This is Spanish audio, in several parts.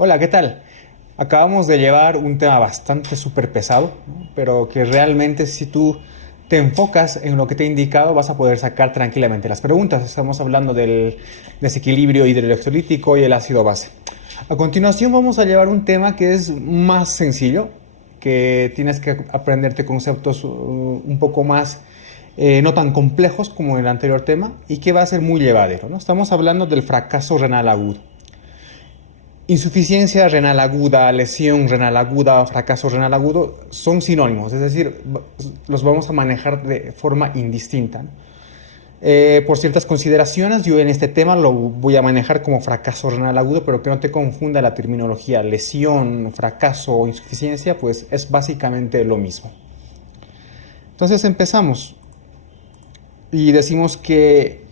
Hola, ¿qué tal? Acabamos de llevar un tema bastante súper pesado, ¿no? Pero que realmente si tú te enfocas en lo que te he indicado vas a poder sacar tranquilamente las preguntas. Estamos hablando del desequilibrio hidroelectrolítico y el ácido base. A continuación vamos a llevar un tema que es más sencillo, que tienes que aprenderte conceptos un poco más no tan complejos como en el anterior tema y que va a ser muy llevadero, ¿no? Estamos hablando del fracaso renal agudo. Insuficiencia renal aguda, lesión renal aguda, fracaso renal agudo son sinónimos, es decir, los vamos a manejar de forma indistinta, ¿no? Por ciertas consideraciones, yo en este tema lo voy a manejar como fracaso renal agudo, pero que no te confunda la terminología lesión, fracaso o insuficiencia, pues es básicamente lo mismo. Entonces empezamos y decimos que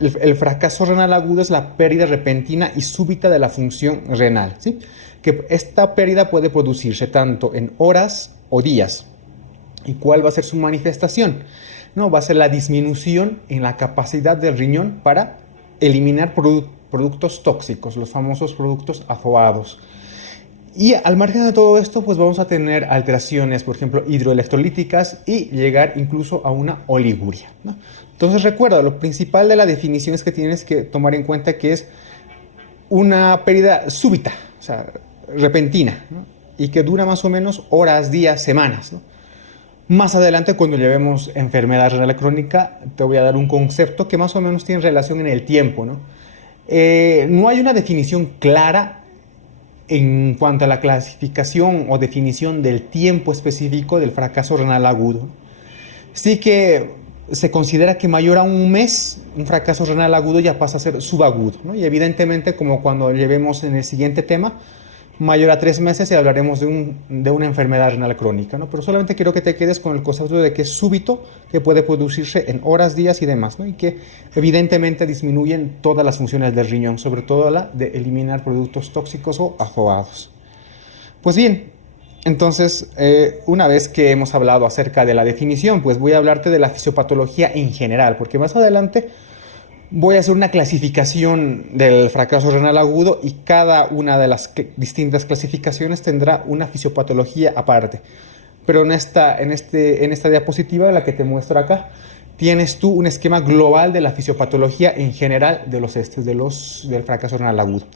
el fracaso renal agudo es la pérdida repentina y súbita de la función renal, ¿sí? Que esta pérdida puede producirse tanto en horas o días. ¿Y cuál va a ser su manifestación? No, va a ser la disminución en la capacidad del riñón para eliminar productos tóxicos, los famosos productos azoados. Y al margen de todo esto, pues vamos a tener alteraciones, por ejemplo, hidroelectrolíticas y llegar incluso a una oliguria, ¿no? Entonces recuerda, lo principal de la definición es que tienes que tomar en cuenta que es una pérdida súbita, o sea, repentina, ¿no? Y que dura más o menos horas, días, semanas, ¿no? Más adelante, cuando llevemos enfermedad renal crónica, te voy a dar un concepto que más o menos tiene relación en el tiempo, ¿no? No hay una definición clara en cuanto a la clasificación o definición del tiempo específico del fracaso renal agudo. Sí que se considera que mayor a un mes, un fracaso renal agudo ya pasa a ser subagudo, ¿no? Y evidentemente, como cuando llevemos en el siguiente tema, mayor a 3 meses y hablaremos de una enfermedad renal crónica, ¿no? Pero solamente quiero que te quedes con el concepto de que es súbito, que puede producirse en horas, días y demás, ¿no? Y que evidentemente disminuyen todas las funciones del riñón, sobre todo la de eliminar productos tóxicos o azoados. Pues bien, entonces, una vez que hemos hablado acerca de la definición, pues voy a hablarte de la fisiopatología en general, porque más adelante voy a hacer una clasificación del fracaso renal agudo y cada una de las distintas clasificaciones tendrá una fisiopatología aparte. Pero en esta diapositiva, la que te muestro acá, tienes tú un esquema global de la fisiopatología en general del fracaso renal agudo.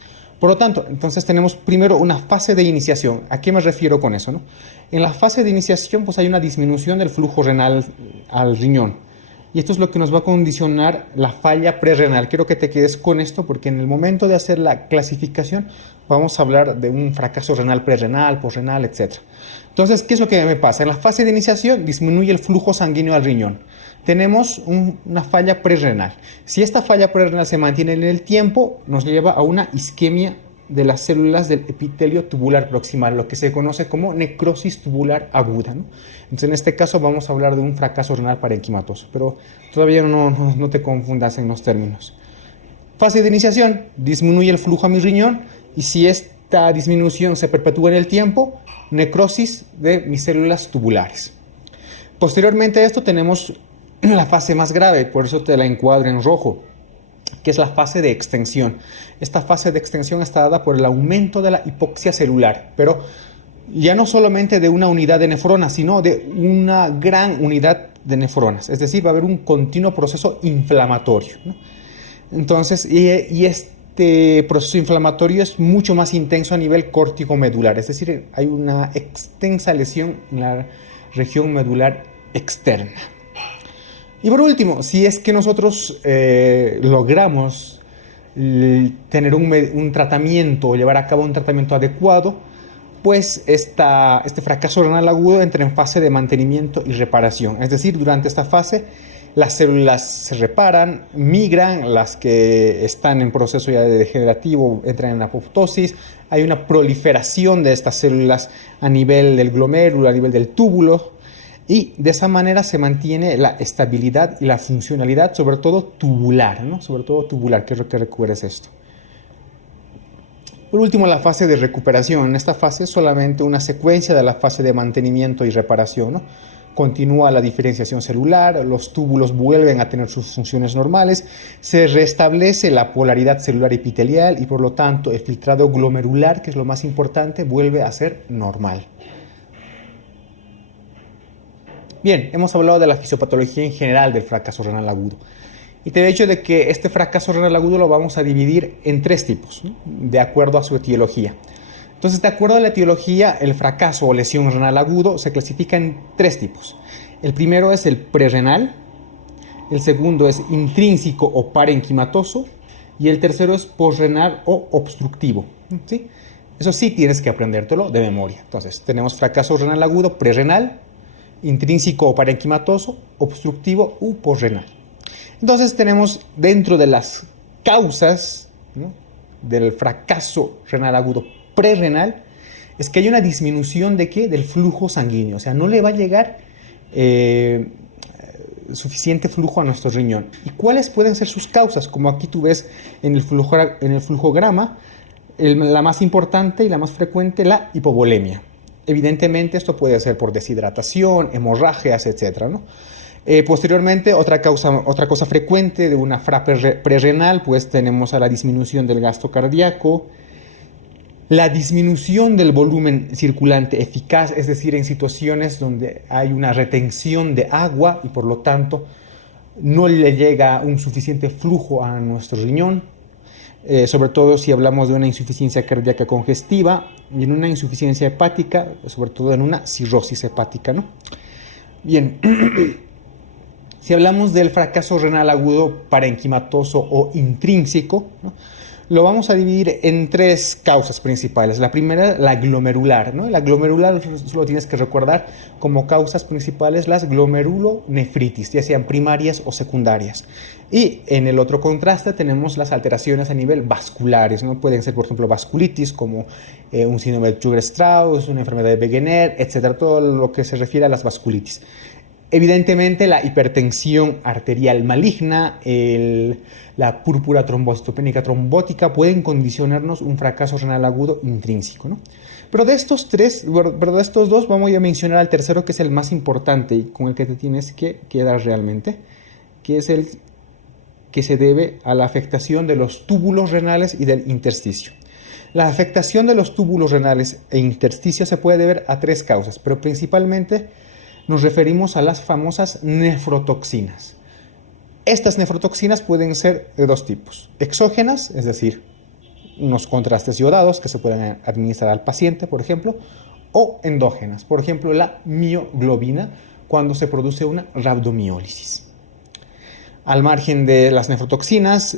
Por lo tanto, entonces tenemos primero una fase de iniciación. ¿A qué me refiero con eso, no? En la fase de iniciación, pues hay una disminución del flujo renal al riñón. Y esto es lo que nos va a condicionar la falla prerrenal. Quiero que te quedes con esto porque en el momento de hacer la clasificación vamos a hablar de un fracaso renal prerrenal, posrenal, etc. Entonces, ¿qué es lo que me pasa? En la fase de iniciación disminuye el flujo sanguíneo al riñón. Tenemos una falla prerrenal. Si esta falla prerrenal se mantiene en el tiempo, nos lleva a una isquemia de las células del epitelio tubular proximal, lo que se conoce como necrosis tubular aguda, ¿no? Entonces, en este caso vamos a hablar de un fracaso renal parenquimatoso, pero todavía no te confundas en los términos. Fase de iniciación, disminuye el flujo a mi riñón y si esta disminución se perpetúa en el tiempo, necrosis de mis células tubulares. Posteriormente a esto tenemos la fase más grave, por eso te la encuadro en rojo, que es la fase de extensión. Esta fase de extensión está dada por el aumento de la hipoxia celular, pero ya no solamente de una unidad de nefronas, sino de una gran unidad de nefronas. Es decir, va a haber un continuo proceso inflamatorio, ¿no? Entonces, y este proceso inflamatorio es mucho más intenso a nivel córtico-medular, es decir, hay una extensa lesión en la región medular externa. Y por último, si es que nosotros logramos tener un tratamiento o llevar a cabo un tratamiento adecuado, pues este fracaso renal agudo entra en fase de mantenimiento y reparación. Es decir, durante esta fase las células se reparan, migran, las que están en proceso ya de degenerativo entran en apoptosis, hay una proliferación de estas células a nivel del glomérulo, a nivel del túbulo, y de esa manera se mantiene la estabilidad y la funcionalidad, sobre todo tubular, ¿no? Sobre todo tubular, quiero que recuerdes esto. Por último, la fase de recuperación. En esta fase es solamente una secuencia de la fase de mantenimiento y reparación, ¿no? continúa la diferenciación celular, los túbulos vuelven a tener sus funciones normales, se restablece la polaridad celular epitelial y por lo tanto el filtrado glomerular, que es lo más importante, vuelve a ser normal. Bien, hemos hablado de la fisiopatología en general del fracaso renal agudo. Y te he dicho de que este fracaso renal agudo lo vamos a dividir en 3 tipos, ¿no? De acuerdo a su etiología. Entonces, de acuerdo a la etiología, el fracaso o lesión renal agudo se clasifica en 3 tipos. El primero es el prerrenal, el segundo es intrínseco o parenquimatoso y el tercero es posrenal o obstructivo, ¿sí? Eso sí tienes que aprendértelo de memoria. Entonces, tenemos fracaso renal agudo prerrenal, intrínseco o parenquimatoso, obstructivo u posrenal. Entonces tenemos dentro de las causas, ¿no?, del fracaso renal agudo prerrenal, es que hay una disminución de ¿qué? Del flujo sanguíneo. O sea, no le va a llegar suficiente flujo a nuestro riñón. ¿Y cuáles pueden ser sus causas? Como aquí tú ves en el flujograma, la más importante y la más frecuente, la hipovolemia. Evidentemente esto puede ser por deshidratación, hemorragias, etc., ¿no? Posteriormente, otra cosa frecuente de una FRA prerrenal, pues tenemos a la disminución del gasto cardíaco, la disminución del volumen circulante eficaz, es decir, en situaciones donde hay una retención de agua y por lo tanto no le llega un suficiente flujo a nuestro riñón, sobre todo si hablamos de una insuficiencia cardíaca congestiva y en una insuficiencia hepática, sobre todo en una cirrosis hepática, ¿no? Bien, si hablamos del fracaso renal agudo parenquimatoso o intrínseco, ¿no?, lo vamos a dividir en 3 causas principales. La primera, la glomerular, ¿no? La glomerular solo tienes que recordar como causas principales las glomerulonefritis, ya sean primarias o secundarias. Y en el otro contraste tenemos las alteraciones a nivel vasculares, ¿no? Pueden ser, por ejemplo, vasculitis, como un síndrome de Kruger-Strauss, una enfermedad de Wegener, etcétera, todo lo que se refiere a las vasculitis. Evidentemente, la hipertensión arterial maligna, la púrpura trombocitopénica trombótica pueden condicionarnos un fracaso renal agudo intrínseco, ¿no? Pero de estos 2 vamos a mencionar al tercero, que es el más importante y con el que te tienes que quedar realmente, que es el que se debe a la afectación de los túbulos renales y del intersticio. La afectación de los túbulos renales e intersticio se puede deber a 3 causas, pero principalmente nos referimos a las famosas nefrotoxinas. Estas nefrotoxinas pueden ser de 2 tipos: exógenas, es decir, unos contrastes iodados que se pueden administrar al paciente, por ejemplo, o endógenas, por ejemplo, la mioglobina, cuando se produce una rhabdomiólisis. Al margen de las nefrotoxinas,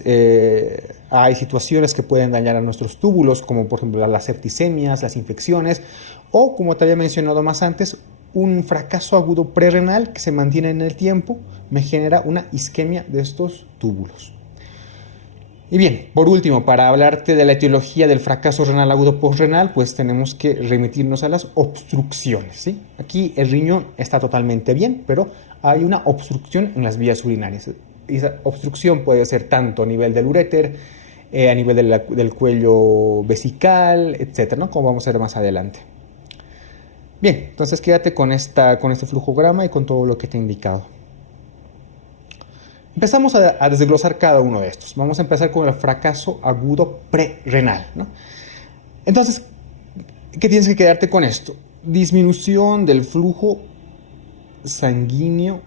hay situaciones que pueden dañar a nuestros túbulos, como por ejemplo las septicemias, las infecciones, o como te había mencionado más antes, un fracaso agudo prerrenal que se mantiene en el tiempo me genera una isquemia de estos túbulos. Y bien, por último, para hablarte de la etiología del fracaso renal agudo postrenal, pues tenemos que remitirnos a las obstrucciones, ¿sí? Aquí el riñón está totalmente bien, pero hay una obstrucción en las vías urinarias. Esa obstrucción puede ser tanto a nivel del uréter, a nivel del cuello vesical, etcétera, ¿no?, como vamos a ver más adelante. Bien, entonces quédate con este flujograma y con todo lo que te he indicado. Empezamos a desglosar cada uno de estos. Vamos a empezar con el fracaso agudo prerrenal, ¿no? Entonces, ¿qué tienes que quedarte con esto? Disminución del flujo sanguíneo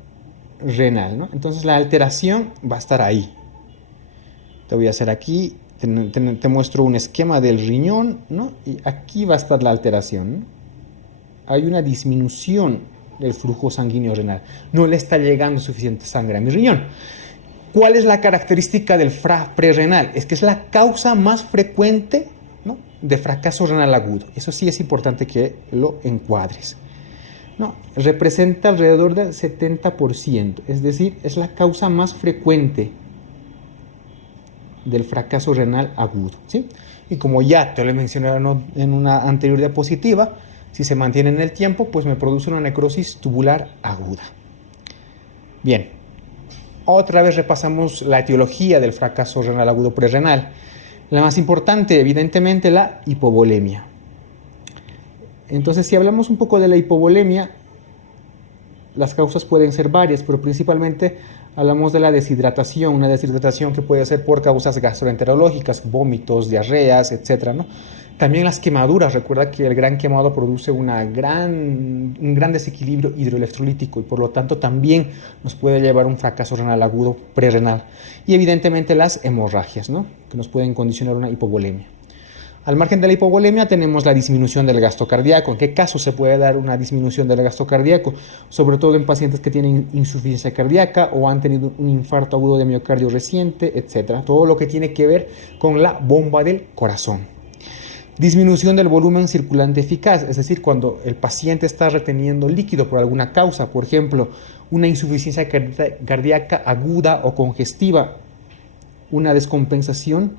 renal, ¿no? Entonces la alteración va a estar ahí. Te voy a hacer aquí, te muestro un esquema del riñón, ¿no? Y aquí va a estar la alteración, ¿no? Hay una disminución del flujo sanguíneo renal. No le está llegando suficiente sangre a mi riñón. ¿Cuál es la característica del FRA prerrenal? Es que es la causa más frecuente, ¿no?, de fracaso renal agudo. Eso sí es importante que lo encuadres, ¿no? Representa alrededor del 70%. Es decir, es la causa más frecuente del fracaso renal agudo, ¿sí? Y como ya te lo he mencionado en una anterior diapositiva, si se mantiene en el tiempo, pues me produce una necrosis tubular aguda. Bien, otra vez repasamos la etiología del fracaso renal agudo prerrenal. La más importante, evidentemente, la hipovolemia. Entonces, si hablamos un poco de la hipovolemia, las causas pueden ser varias, pero principalmente hablamos de la deshidratación, una deshidratación que puede ser por causas gastroenterológicas, vómitos, diarreas, etcétera, ¿no? También las quemaduras, recuerda que el gran quemado produce un gran desequilibrio hidroelectrolítico y por lo tanto también nos puede llevar a un fracaso renal agudo prerrenal. Y evidentemente las hemorragias, ¿no? Que nos pueden condicionar una hipovolemia. Al margen de la hipovolemia tenemos la disminución del gasto cardíaco. ¿En qué caso se puede dar una disminución del gasto cardíaco? Sobre todo en pacientes que tienen insuficiencia cardíaca o han tenido un infarto agudo de miocardio reciente, etc. Todo lo que tiene que ver con la bomba del corazón. Disminución del volumen circulante eficaz, es decir, cuando el paciente está reteniendo líquido por alguna causa, por ejemplo, una insuficiencia cardíaca aguda o congestiva, una descompensación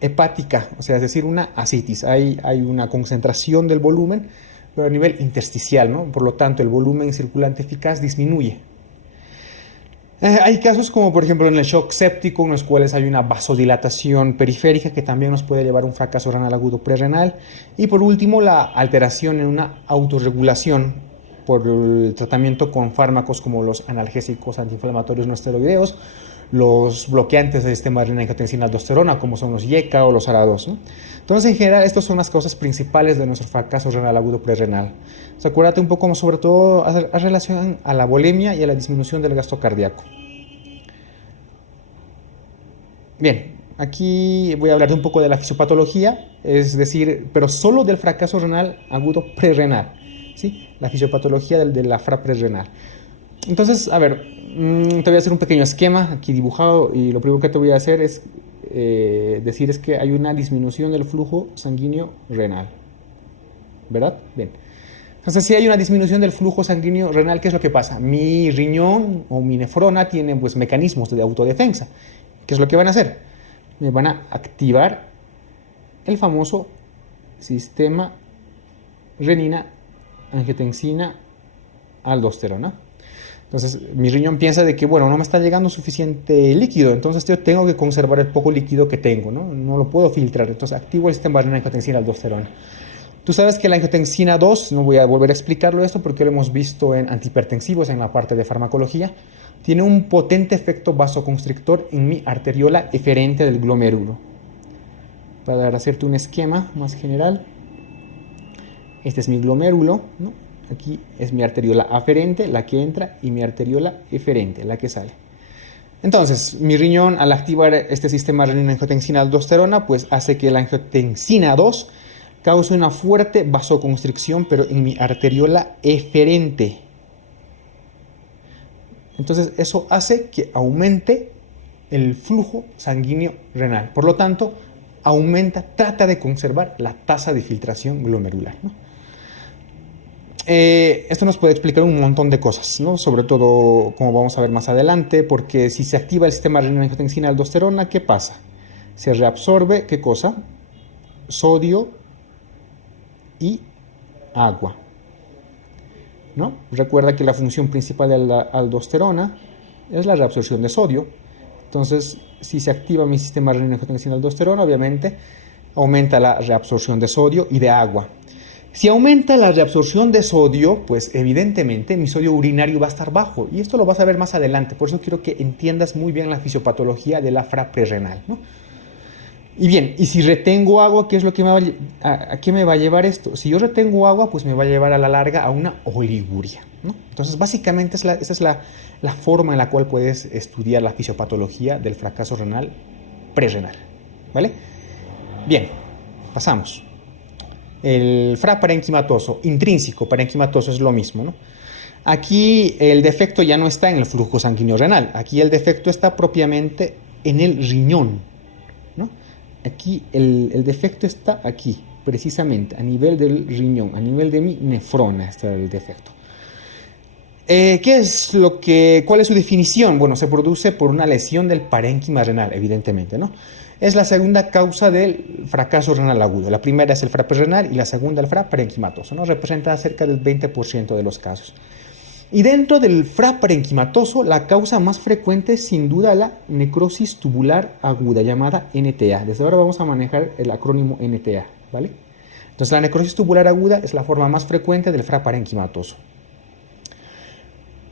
hepática, o sea, es decir, una ascitis. Hay una concentración del volumen, pero a nivel intersticial, ¿no? Por lo tanto, el volumen circulante eficaz disminuye. Hay casos como por ejemplo en el shock séptico, en los cuales hay una vasodilatación periférica que también nos puede llevar a un fracaso renal agudo prerrenal. Y por último, la alteración en una autorregulación por el tratamiento con fármacos como los analgésicos antiinflamatorios no esteroideos, los bloqueantes del sistema adrenina-angiotensina-aldosterona, como son los IECA o los ARA2, ¿no? Entonces, en general, estas son las causas principales de nuestro fracaso renal agudo prerrenal. O sea, acuérdate un poco sobre todo a relación a la volemia y a la disminución del gasto cardíaco. Bien, aquí voy a hablar de un poco de la fisiopatología, es decir, pero solo del fracaso renal agudo prerrenal, ¿sí? La fisiopatología de la FRA prerrenal. Entonces, a ver, te voy a hacer un pequeño esquema aquí dibujado y lo primero que te voy a hacer es decir es que hay una disminución del flujo sanguíneo renal, ¿verdad? Bien. Entonces, si hay una disminución del flujo sanguíneo renal, ¿qué es lo que pasa? Mi riñón o mi nefrona tienen pues mecanismos de autodefensa. ¿Qué es lo que van a hacer? Me van a activar el famoso sistema renina-angiotensina-aldosterona. Entonces, mi riñón piensa de que, bueno, no me está llegando suficiente líquido, entonces yo tengo que conservar el poco líquido que tengo, ¿no? No lo puedo filtrar, entonces activo el sistema renina-angiotensina-aldosterona. Tú sabes que la angiotensina 2, no voy a volver a explicarlo esto porque lo hemos visto en antihipertensivos en la parte de farmacología, tiene un potente efecto vasoconstrictor en mi arteriola eferente del glomérulo. Para hacerte un esquema más general, este es mi glomérulo, ¿no? Aquí es mi arteriola aferente, la que entra, y mi arteriola eferente, la que sale. Entonces, mi riñón, al activar este sistema renina-angiotensina-aldosterona, pues hace que la angiotensina 2 cause una fuerte vasoconstricción, pero en mi arteriola eferente. Entonces, eso hace que aumente el flujo sanguíneo renal. Por lo tanto, trata de conservar la tasa de filtración glomerular, ¿no? Esto nos puede explicar un montón de cosas, ¿no? Sobre todo, como vamos a ver más adelante, porque si se activa el sistema renina-angiotensina-aldosterona, ¿qué pasa? Se reabsorbe, ¿qué cosa? Sodio y agua, ¿no? Recuerda que la función principal de la aldosterona es la reabsorción de sodio. Entonces, si se activa mi sistema renina-angiotensina-aldosterona, obviamente aumenta la reabsorción de sodio y de agua. Si aumenta la reabsorción de sodio, pues evidentemente mi sodio urinario va a estar bajo, y esto lo vas a ver más adelante. Por eso quiero que entiendas muy bien la fisiopatología de la FRA prerrenal, ¿no? Y bien, y si retengo agua, ¿qué es lo que a qué me va a llevar esto? Si yo retengo agua, pues me va a llevar a la larga a una oliguria, ¿no? Entonces, básicamente esa es la forma en la cual puedes estudiar la fisiopatología del fracaso renal prerrenal, ¿vale? Bien, pasamos. El FRA parenquimatoso, intrínseco parenquimatoso, es lo mismo, ¿no? Aquí el defecto ya no está en el flujo sanguíneo renal, aquí el defecto está propiamente en el riñón, ¿no? Aquí el defecto está aquí, precisamente, a nivel del riñón, a nivel de mi nefrona está el defecto. ¿Cuál es su definición? Bueno, se produce por una lesión del parénquima renal, evidentemente, ¿no? Es la segunda causa del fracaso renal agudo. La primera es el FRA prerrenal y la segunda el FRA parenquimatoso, ¿no? Representa cerca del 20% de los casos. Y dentro del FRA parenquimatoso, la causa más frecuente es sin duda la necrosis tubular aguda, llamada NTA. Desde ahora vamos a manejar el acrónimo NTA, ¿vale? Entonces, la necrosis tubular aguda es la forma más frecuente del FRA parenquimatoso.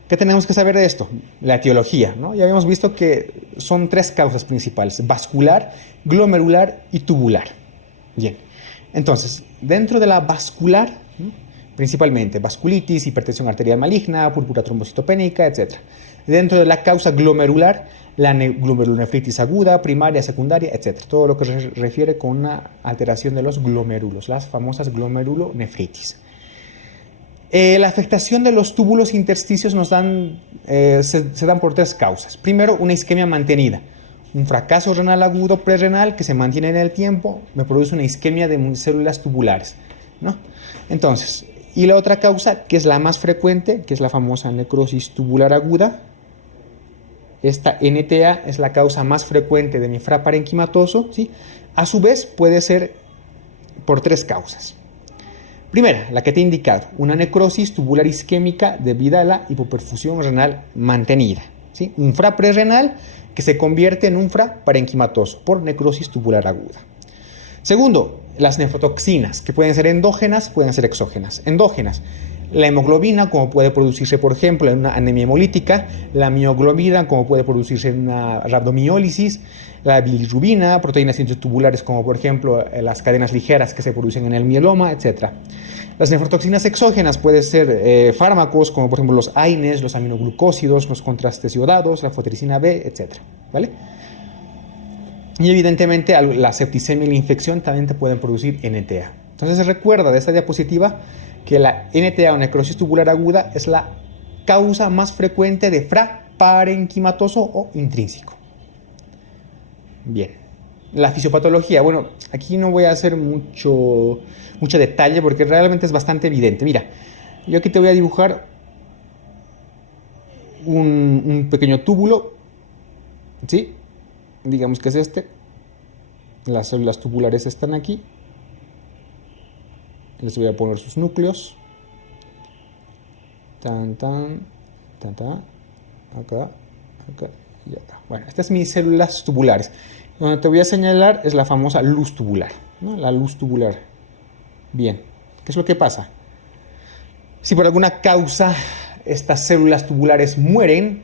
¿Qué tenemos que saber de esto? La etiología, ¿no? Ya habíamos visto que son tres causas principales: vascular, glomerular y tubular. Bien, entonces, dentro de la vascular, ¿no?, principalmente vasculitis, hipertensión arterial maligna, púrpura trombocitopénica, etc. Dentro de la causa glomerular, la glomerulonefritis aguda, primaria, secundaria, etc. Todo lo que se refiere con una alteración de los glomérulos, las famosas glomerulonefritis. La afectación de los túbulos intersticios se dan por tres causas. Primero, una isquemia mantenida. Un fracaso renal agudo prerrenal que se mantiene en el tiempo me produce una isquemia de células tubulares, ¿no? Entonces, y la otra causa, que es la más frecuente, que es la famosa necrosis tubular aguda. Esta NTA es la causa más frecuente de nefroparenquimatoso, ¿sí? A su vez, puede ser por tres causas. Primera, la que te he indicado, una necrosis tubular isquémica debida a la hipoperfusión renal mantenida, ¿sí? Un FRA prerrenal que se convierte en un FRA parenquimatoso por necrosis tubular aguda. Segundo, las nefrotoxinas, que pueden ser endógenas, pueden ser exógenas. Endógenas, la hemoglobina, como puede producirse, por ejemplo, en una anemia hemolítica, la mioglobina, como puede producirse en una rhabdomiólisis, la bilirrubina, proteínas intratubulares, como por ejemplo las cadenas ligeras que se producen en el mieloma, etc. Las nefrotoxinas exógenas pueden ser fármacos, como por ejemplo los AINES, los aminoglucósidos, los contrastes iodados, la fotericina B, etc. ¿Vale? Y evidentemente la septicemia y la infección también te pueden producir NTA. Entonces recuerda de esta diapositiva que la NTA o necrosis tubular aguda es la causa más frecuente de FRA parenquimatoso o intrínseco. Bien, la fisiopatología. Bueno, aquí no voy a hacer mucho detalle porque realmente es bastante evidente. Mira, yo aquí te voy a dibujar un pequeño túbulo, ¿sí? Digamos que es este. Las células tubulares están aquí. Les voy a poner sus núcleos. Acá y acá. Bueno, estas son mis células tubulares. Donde te voy a señalar es la famosa luz tubular, ¿no? La luz tubular. Bien, ¿qué es lo que pasa? Si por alguna causa estas células tubulares mueren,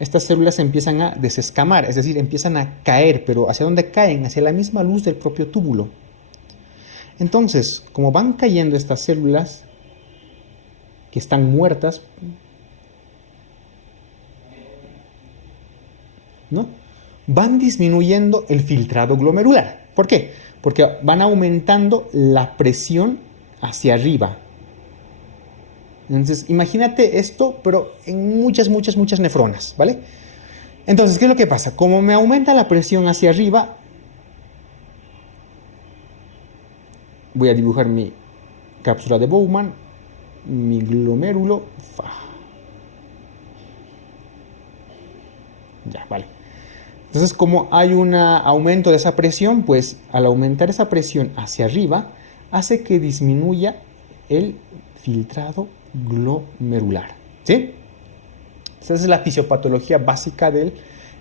estas células empiezan a desescamar, es decir, empiezan a caer, pero ¿hacia dónde caen? Hacia la misma luz del propio túbulo. Entonces, como van cayendo estas células que están muertas, ¿no?, van disminuyendo el filtrado glomerular. ¿Por qué? Porque van aumentando la presión hacia arriba. Entonces, imagínate esto, pero en muchas nefronas, ¿vale? Entonces, ¿qué es lo que pasa? Como me aumenta la presión hacia arriba, voy a dibujar mi cápsula de Bowman, mi glomérulo. Ya, vale. Entonces, como hay un aumento de esa presión, pues al aumentar esa presión hacia arriba, hace que disminuya el filtrado glomerular, ¿sí? Esa es la fisiopatología básica de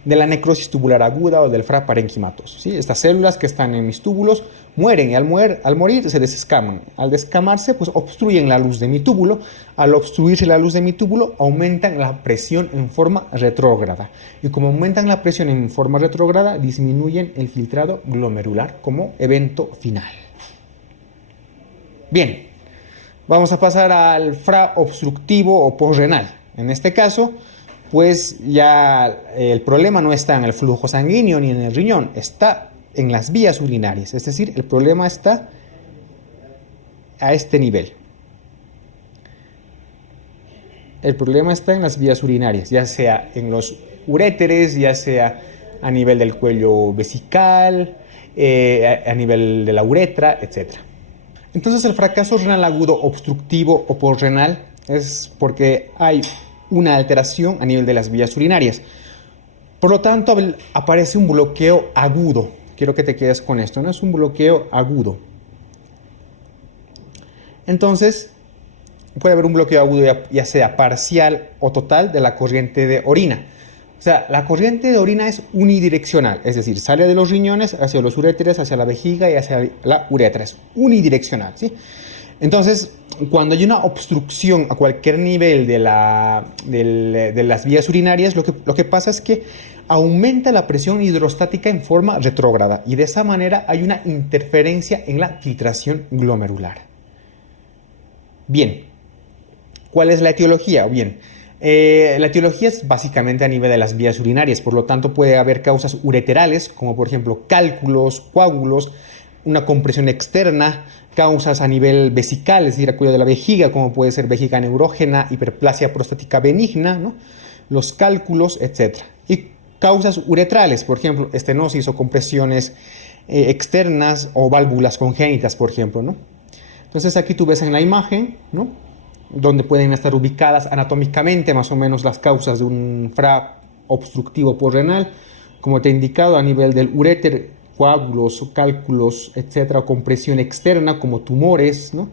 la necrosis tubular aguda o del FRA parenquimatoso, ¿sí? Estas células que están en mis túbulos mueren y al morir se desescaman. Al descamarse, pues obstruyen la luz de mi túbulo. Al obstruirse la luz de mi túbulo, aumentan la presión en forma retrógrada. Y como aumentan la presión en forma retrógrada, disminuyen el filtrado glomerular como evento final. Bien, vamos a pasar al FRA obstructivo o posrenal. En este caso, pues ya el problema no está en el flujo sanguíneo ni en el riñón, está en las vías urinarias, es decir, el problema está a este nivel. El problema está en las vías urinarias, ya sea en los uréteres, ya sea a nivel del cuello vesical, a nivel de la uretra, etc. Entonces el fracaso renal agudo obstructivo o posrenal es porque hay una alteración a nivel de las vías urinarias. Por lo tanto, aparece un bloqueo agudo. Quiero que te quedes con esto, ¿no? Es un bloqueo agudo. Entonces, puede haber un bloqueo agudo ya sea parcial o total de la corriente de orina. O sea, la corriente de orina es unidireccional, es decir, sale de los riñones hacia los uréteres, hacia la vejiga y hacia la uretra. Es unidireccional, ¿sí? Entonces, cuando hay una obstrucción a cualquier nivel de las vías urinarias, lo que pasa es que aumenta la presión hidrostática en forma retrógrada y de esa manera hay una interferencia en la filtración glomerular. Bien, ¿cuál es la etiología? Bien, la etiología es básicamente a nivel de las vías urinarias, por lo tanto puede haber causas ureterales, como por ejemplo cálculos, coágulos, una compresión externa, causas a nivel vesical, es decir, a cuello de la vejiga, como puede ser vejiga neurógena, hiperplasia prostática benigna, ¿no? Los cálculos, etc. Y causas uretrales, por ejemplo, estenosis o compresiones externas o válvulas congénitas, por ejemplo, ¿no? Entonces aquí tú ves en la imagen, ¿no?, donde pueden estar ubicadas anatómicamente más o menos las causas de un FRA obstructivo porrenal, como te he indicado, a nivel del uréter, coágulos, cálculos, etcétera, o compresión externa como tumores, ¿no?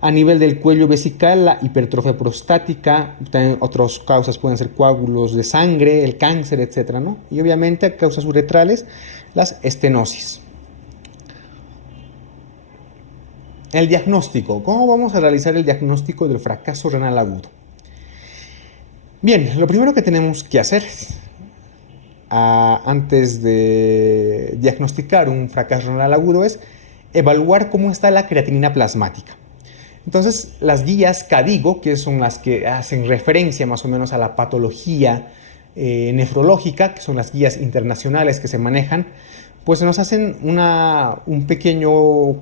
A nivel del cuello vesical, la hipertrofia prostática, también otras causas pueden ser coágulos de sangre, el cáncer, etcétera, ¿no? Y obviamente causas uretrales, las estenosis. El diagnóstico. ¿Cómo vamos a realizar el diagnóstico del fracaso renal agudo? Bien, lo primero que tenemos que hacer antes de diagnosticar un fracaso renal agudo es evaluar cómo está la creatinina plasmática. Entonces, las guías CADIGO, que son las que hacen referencia más o menos a la patología nefrológica, que son las guías internacionales que se manejan, pues nos hacen un pequeño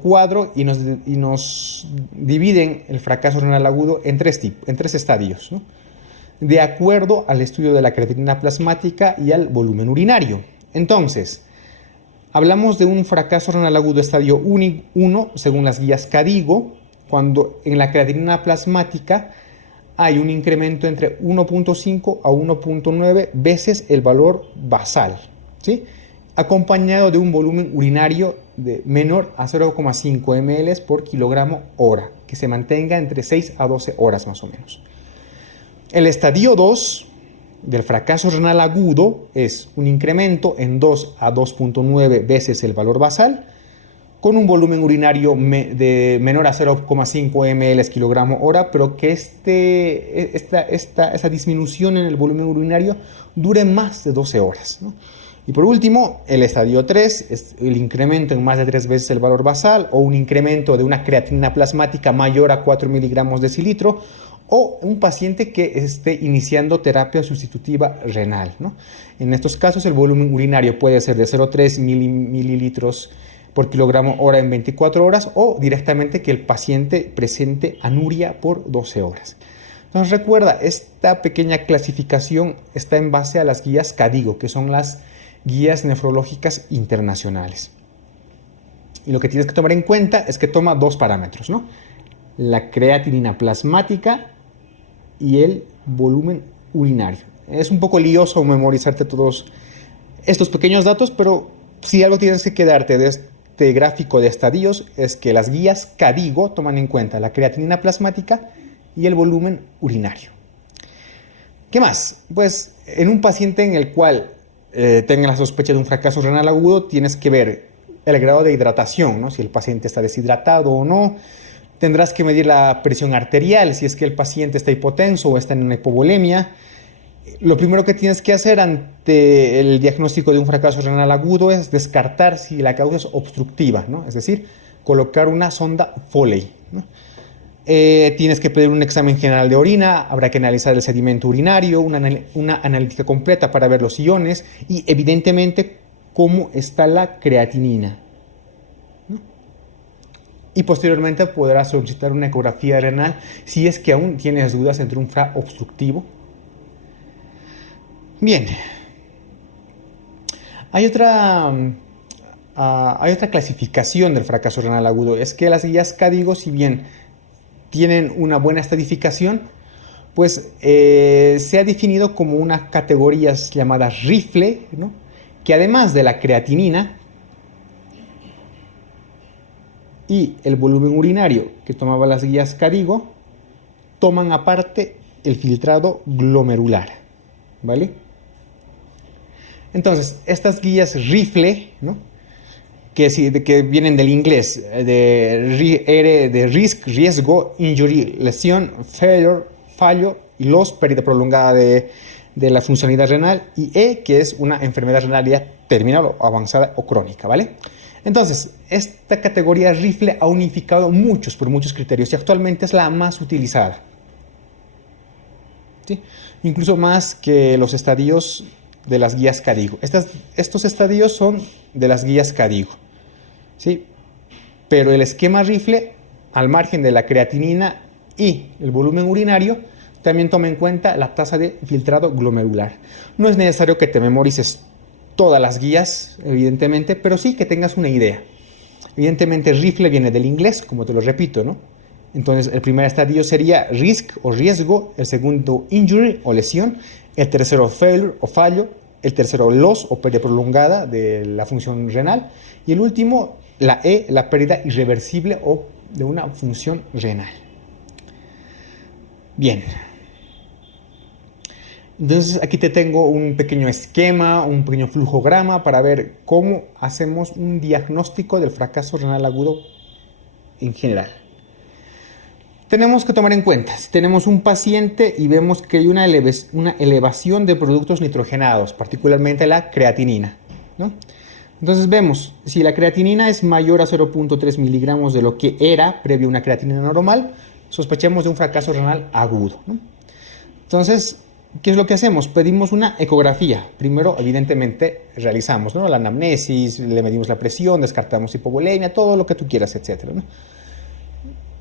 cuadro y nos dividen el fracaso renal agudo en tres estadios, ¿no?, de acuerdo al estudio de la creatinina plasmática y al volumen urinario. Entonces, hablamos de un fracaso renal agudo estadio 1, según las guías CADIGO, cuando en la creatinina plasmática hay un incremento entre 1.5 a 1.9 veces el valor basal, ¿sí?, acompañado de un volumen urinario de menor a 0,5 ml por kilogramo hora, que se mantenga entre 6 a 12 horas más o menos. El estadio 2 del fracaso renal agudo es un incremento en 2 a 2.9 veces el valor basal, con un volumen urinario de menor a 0,5 ml kilogramo hora, pero que esa disminución en el volumen urinario dure más de 12 horas, ¿no? Y por último, el estadio 3 es el incremento en más de 3 veces el valor basal o un incremento de una creatinina plasmática mayor a 4 miligramos decilitro o un paciente que esté iniciando terapia sustitutiva renal, ¿no? En estos casos el volumen urinario puede ser de 0,3 mililitros por kilogramo hora en 24 horas o directamente que el paciente presente anuria por 12 horas. Entonces recuerda, esta pequeña clasificación está en base a las guías CADIGO, que son las guías nefrológicas internacionales. Y lo que tienes que tomar en cuenta es que toma dos parámetros, ¿no?, la creatinina plasmática y el volumen urinario. Es un poco lioso memorizarte todos estos pequeños datos, pero si algo tienes que quedarte de este gráfico de estadios es que las guías CADIGO toman en cuenta la creatinina plasmática y el volumen urinario. ¿Qué más? Pues en un paciente en el cual tenga la sospecha de un fracaso renal agudo, tienes que ver el grado de hidratación, ¿no?, si el paciente está deshidratado o no. Tendrás que medir la presión arterial, si es que el paciente está hipotenso o está en una hipovolemia. Lo primero que tienes que hacer ante el diagnóstico de un fracaso renal agudo es descartar si la causa es obstructiva, ¿no?, es decir, colocar una sonda Foley, ¿no? Tienes que pedir un examen general de orina, habrá que analizar el sedimento urinario, una analítica completa para ver los iones y evidentemente cómo está la creatinina, ¿no? Y posteriormente podrás solicitar una ecografía renal si es que aún tienes dudas entre un FRA obstructivo. Bien, hay otra clasificación del fracaso renal agudo, es que las guías CADIGO, si bien tienen una buena estadificación, pues se ha definido como unas categorías llamadas rifle, ¿no?, que además de la creatinina y el volumen urinario que tomaban las guías CADIGO, toman aparte el filtrado glomerular, ¿vale? Entonces, estas guías rifle, ¿no?, que vienen del inglés, de risk, riesgo, injury, lesión, failure, fallo, y los, pérdida prolongada de la funcionalidad renal, y E, que es una enfermedad renal ya terminal o avanzada o crónica, ¿vale? Entonces, esta categoría rifle ha unificado por muchos criterios, y actualmente es la más utilizada, ¿sí? Incluso más que los estadios de las guías CADIGO. Estos estadios son de las guías CADIGO, ¿sí? Pero el esquema rifle, al margen de la creatinina y el volumen urinario, también toma en cuenta la tasa de filtrado glomerular. No es necesario que te memorices todas las guías, evidentemente, pero sí que tengas una idea. Evidentemente, rifle viene del inglés, como te lo repito, ¿no? Entonces, el primer estadio sería risk o riesgo, el segundo injury o lesión, el tercero failure o fallo, el tercero loss o pérdida prolongada de la función renal, y el último, la E, la pérdida irreversible o de una función renal. Bien. Entonces aquí te tengo un pequeño esquema, un pequeño flujograma para ver cómo hacemos un diagnóstico del fracaso renal agudo en general. Tenemos que tomar en cuenta, si tenemos un paciente y vemos que hay una elevación de productos nitrogenados, particularmente la creatinina, ¿no? Entonces vemos, si la creatinina es mayor a 0.3 miligramos de lo que era previo a una creatinina normal, sospechamos de un fracaso renal agudo, ¿no? Entonces, ¿qué es lo que hacemos? Pedimos una ecografía. Primero, evidentemente, realizamos, ¿no?, la anamnesis, le medimos la presión, descartamos hipovolemia, todo lo que tú quieras, etcétera, ¿no?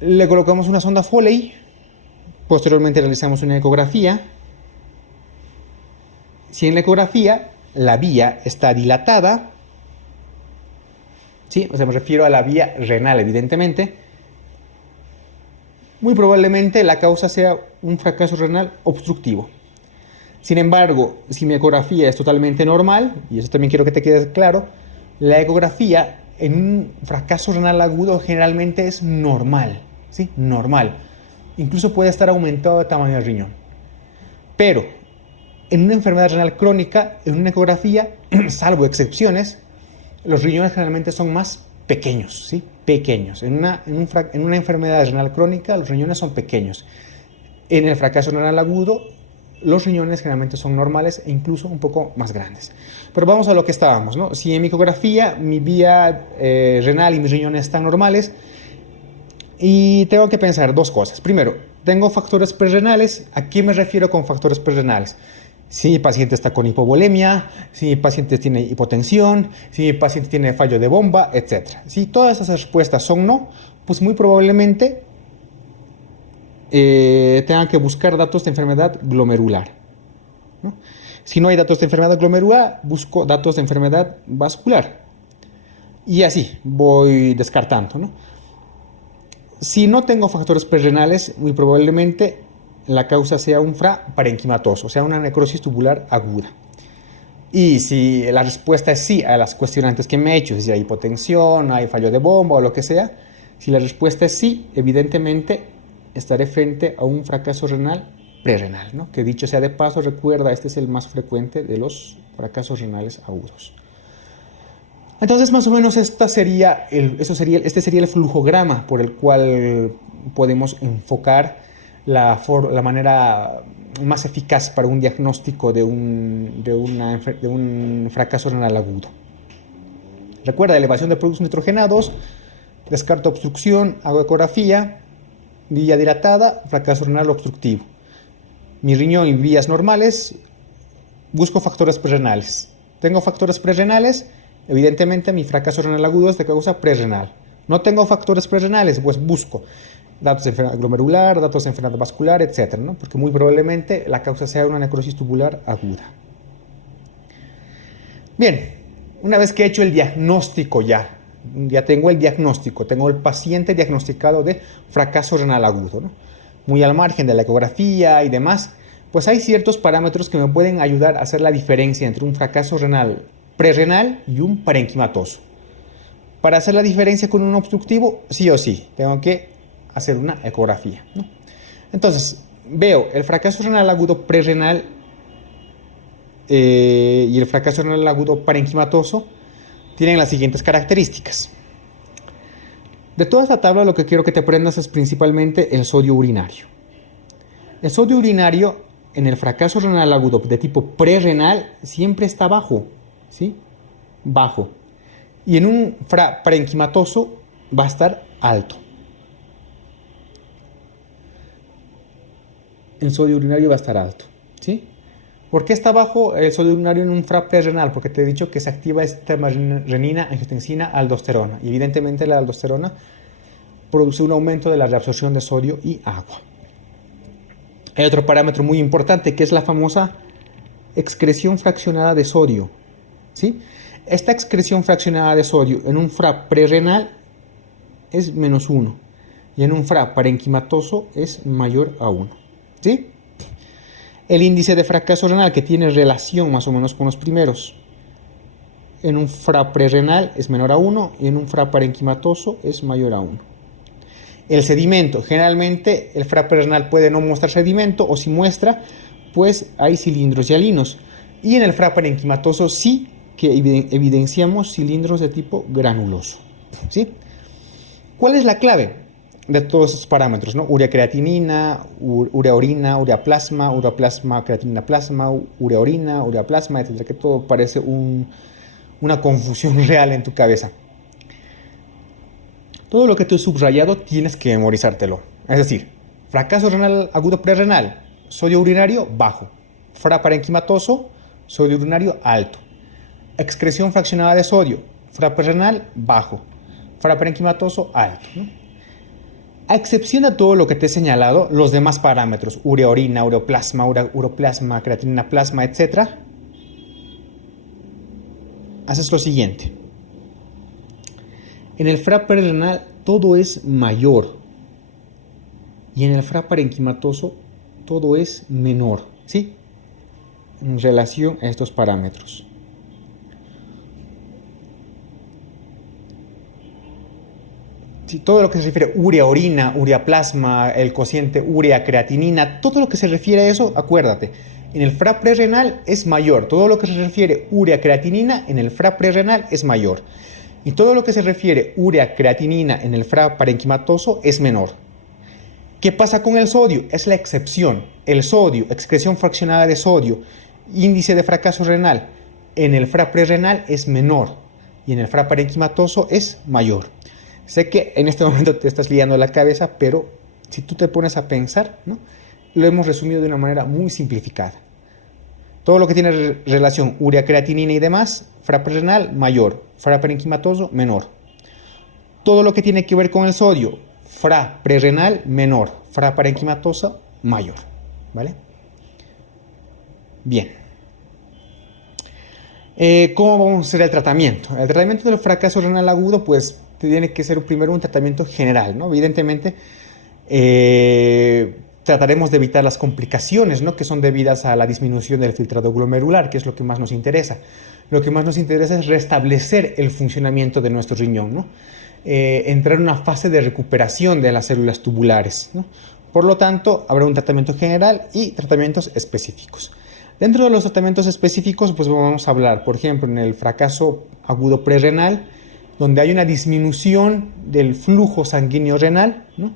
Le colocamos una sonda Foley, posteriormente realizamos una ecografía. Si en la ecografía la vía está dilatada, ¿sí?, o sea, me refiero a la vía renal, evidentemente, muy probablemente la causa sea un fracaso renal obstructivo. Sin embargo, si mi ecografía es totalmente normal, y eso también quiero que te quede claro, la ecografía en un fracaso renal agudo generalmente es normal, ¿sí? Normal. Incluso puede estar aumentado de tamaño del riñón. Pero en una enfermedad renal crónica, en una ecografía, salvo excepciones, los riñones generalmente son más pequeños, ¿sí? Pequeños. En una enfermedad renal crónica, los riñones son pequeños. En el fracaso renal agudo, los riñones generalmente son normales e incluso un poco más grandes. Pero vamos a lo que estábamos, ¿no? Si en mi ecografía mi vía renal y mis riñones están normales, y tengo que pensar dos cosas. Primero, tengo factores prerrenales. ¿A qué me refiero con factores prerrenales? Si mi paciente está con hipovolemia, si mi paciente tiene hipotensión, si mi paciente tiene fallo de bomba, etc. Si todas esas respuestas son no, pues muy probablemente tengan que buscar datos de enfermedad glomerular, ¿no? Si no hay datos de enfermedad glomerular, busco datos de enfermedad vascular. Y así voy descartando, ¿no? Si no tengo factores prerrenales, muy probablemente la causa sea un FRA parenquimatoso, o sea, una necrosis tubular aguda. Y si la respuesta es sí a las cuestionantes que me he hecho, si hay hipotensión, hay fallo de bomba o lo que sea, si la respuesta es sí, evidentemente estaré frente a un fracaso renal prerrenal, ¿no? Que dicho sea de paso, recuerda, este es el más frecuente de los fracasos renales agudos. Entonces, más o menos este sería el flujograma por el cual podemos enfocar la manera más eficaz para un diagnóstico de un fracaso renal agudo. Recuerda, elevación de productos nitrogenados, descarto obstrucción, hago ecografía, vía dilatada, fracaso renal obstructivo. Mi riñón y vías normales, busco factores prerrenales. Tengo factores prerrenales, evidentemente mi fracaso renal agudo es de causa prerrenal. No tengo factores prerrenales, pues busco datos de enfermedad glomerular, datos de enfermedad vascular, etc., ¿no? Porque muy probablemente la causa sea una necrosis tubular aguda. Bien, una vez que he hecho el diagnóstico ya tengo el diagnóstico, tengo el paciente diagnosticado de fracaso renal agudo, ¿no? Muy al margen de la ecografía y demás, pues hay ciertos parámetros que me pueden ayudar a hacer la diferencia entre un fracaso renal prerrenal y un parenquimatoso. Para hacer la diferencia con un obstructivo, sí o sí, tengo que hacer una ecografía, ¿no? Entonces, veo el fracaso renal agudo prerrenal y el fracaso renal agudo parenquimatoso. tienen las siguientes características. De toda esta tabla lo que quiero que te aprendas es principalmente el sodio urinario. El sodio urinario en el fracaso renal agudo de tipo prerrenal siempre está bajo, ¿sí? Bajo. Y en un parenquimatoso va a estar alto. El sodio urinario va a estar alto, ¿sí? ¿Por qué está bajo el sodio urinario en un prerrenal? Porque te he dicho que se activa esta renina, angiotensina, aldosterona. Y evidentemente la aldosterona produce un aumento de la reabsorción de sodio y agua. Hay otro parámetro muy importante que es la famosa excreción fraccionada de sodio, ¿sí? Esta excreción fraccionada de sodio en un prerrenal es -1 y en un parenquimatoso es mayor a 1, ¿sí? El índice de fracaso renal, que tiene relación más o menos con los primeros, en un prerrenal es menor a 1 y en un parenquimatoso es mayor a 1. El sedimento, generalmente el prerrenal puede no mostrar sedimento, o si muestra, pues hay cilindros hialinos. Y en el parenquimatoso sí que evidenciamos cilindros de tipo granuloso, ¿sí? ¿Cuál es la clave de todos estos parámetros, ¿no? Urea-creatinina, urea-orina, urea-plasma, creatinina-plasma, urea-orina, urea-plasma, etcétera, que todo parece una confusión real en tu cabeza. Todo lo que te he subrayado tienes que memorizártelo. Es decir, fracaso renal agudo prerrenal, sodio urinario bajo, parenquimatoso, sodio urinario alto, excreción fraccionada de sodio, prerrenal bajo, parenquimatoso alto, ¿no? A excepción de todo lo que te he señalado, los demás parámetros, urea-orina, uroplasma, creatinina-plasma, etc., haces lo siguiente. En el prerrenal todo es mayor y en el parenquimatoso todo es menor, ¿sí? En relación a estos parámetros. Sí, todo lo que se refiere a urea-orina, urea-plasma, el cociente urea-creatinina, todo lo que se refiere a eso, acuérdate, en el prerrenal es mayor. Todo lo que se refiere a urea-creatinina en el prerrenal es mayor. Y todo lo que se refiere a urea-creatinina en el parenquimatoso es menor. ¿Qué pasa con el sodio? Es la excepción. El sodio, excreción fraccionada de sodio, índice de fracaso renal, en el prerrenal es menor y en el parenquimatoso es mayor. Sé que en este momento te estás liando la cabeza, pero si tú te pones a pensar, ¿no? Lo hemos resumido de una manera muy simplificada. Todo lo que tiene relación urea-creatinina y demás, prerrenal mayor, parenquimatoso menor. Todo lo que tiene que ver con el sodio, prerrenal menor, parenquimatoso mayor, ¿vale? Bien. ¿Cómo vamos a hacer el tratamiento? El tratamiento del fracaso renal agudo, pues tiene que ser primero un tratamiento general, ¿no? Evidentemente, trataremos de evitar las complicaciones, ¿no? Que son debidas a la disminución del filtrado glomerular, que es lo que más nos interesa. Lo que más nos interesa es restablecer el funcionamiento de nuestro riñón, ¿no? Entrar en una fase de recuperación de las células tubulares, ¿no? Por lo tanto, habrá un tratamiento general y tratamientos específicos. Dentro de los tratamientos específicos, pues vamos a hablar, por ejemplo, en el fracaso agudo prerrenal, donde hay una disminución del flujo sanguíneo renal, ¿no?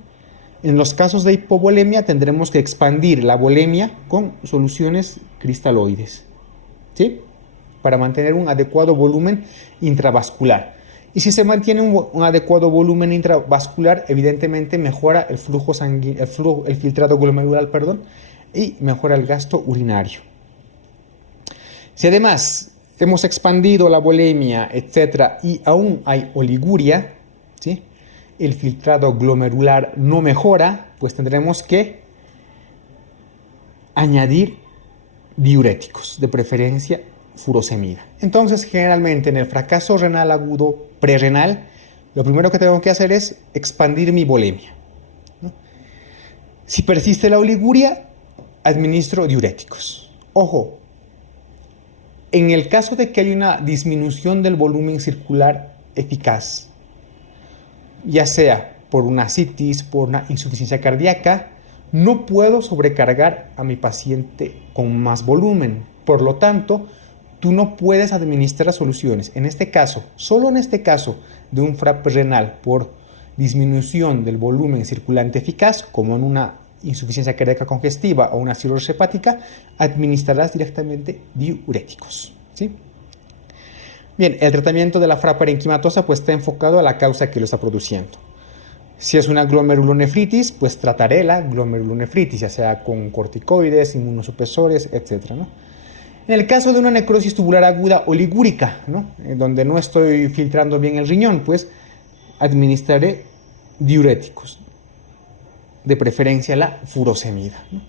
En los casos de hipovolemia tendremos que expandir la volemia con soluciones cristaloides, ¿sí? Para mantener un adecuado volumen intravascular. Y si se mantiene un adecuado volumen intravascular, evidentemente mejora el flujo sanguíneo, el filtrado glomerular, y mejora el gasto urinario. Si además hemos expandido la volemia, etcétera, y aún hay oliguria, ¿sí? El filtrado glomerular no mejora, pues tendremos que añadir diuréticos, de preferencia furosemida. Entonces, generalmente en el fracaso renal agudo prerrenal, lo primero que tengo que hacer es expandir mi volemia, ¿no? Si persiste la oliguria, administro diuréticos. Ojo, en el caso de que haya una disminución del volumen circular eficaz, ya sea por una ascitis, por una insuficiencia cardíaca, no puedo sobrecargar a mi paciente con más volumen. Por lo tanto, tú no puedes administrar soluciones. En este caso, solo en este caso de un FRAP renal por disminución del volumen circulante eficaz, como en una insuficiencia cardíaca congestiva o una cirrosis hepática, administrarás directamente diuréticos, ¿sí? Bien, el tratamiento de la fraparenquimatosa pues está enfocado a la causa que lo está produciendo. Si es una glomerulonefritis, pues trataré la glomerulonefritis, ya sea con corticoides, inmunosupresores, etc., ¿no? En el caso de una necrosis tubular aguda oligúrica, ¿no?, donde no estoy filtrando bien el riñón, pues administraré diuréticos, de preferencia la furosemida, ¿no?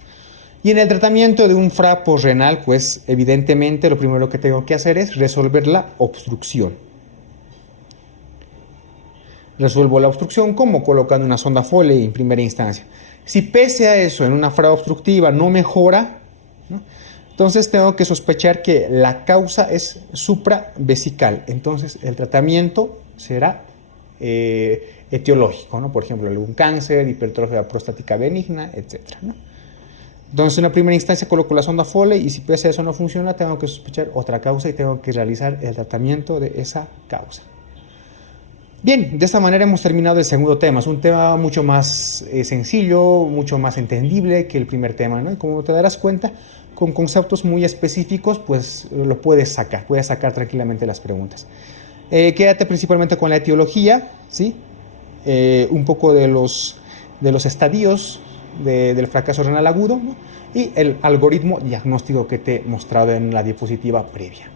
Y en el tratamiento de un FRA posrenal, pues evidentemente lo primero que tengo que hacer es resolver la obstrucción. Resuelvo la obstrucción como colocando una sonda Foley en primera instancia. Si pese a eso en una FRA obstructiva no mejora, ¿no?, entonces tengo que sospechar que la causa es supravesical. Entonces el tratamiento será etiológico, ¿no? Por ejemplo, algún cáncer, hipertrofia prostática benigna, etc., ¿no? Entonces, en una primera instancia coloco la sonda Foley y si pese a eso no funciona, tengo que sospechar otra causa y tengo que realizar el tratamiento de esa causa. Bien, de esta manera hemos terminado el segundo tema. Es un tema mucho más sencillo, mucho más entendible que el primer tema, ¿no? Y como te darás cuenta, con conceptos muy específicos, pues lo puedes sacar tranquilamente las preguntas. Quédate principalmente con la etiología, ¿sí? Un poco de los estadios del fracaso renal agudo, ¿no?, y el algoritmo diagnóstico que te he mostrado en la diapositiva previa.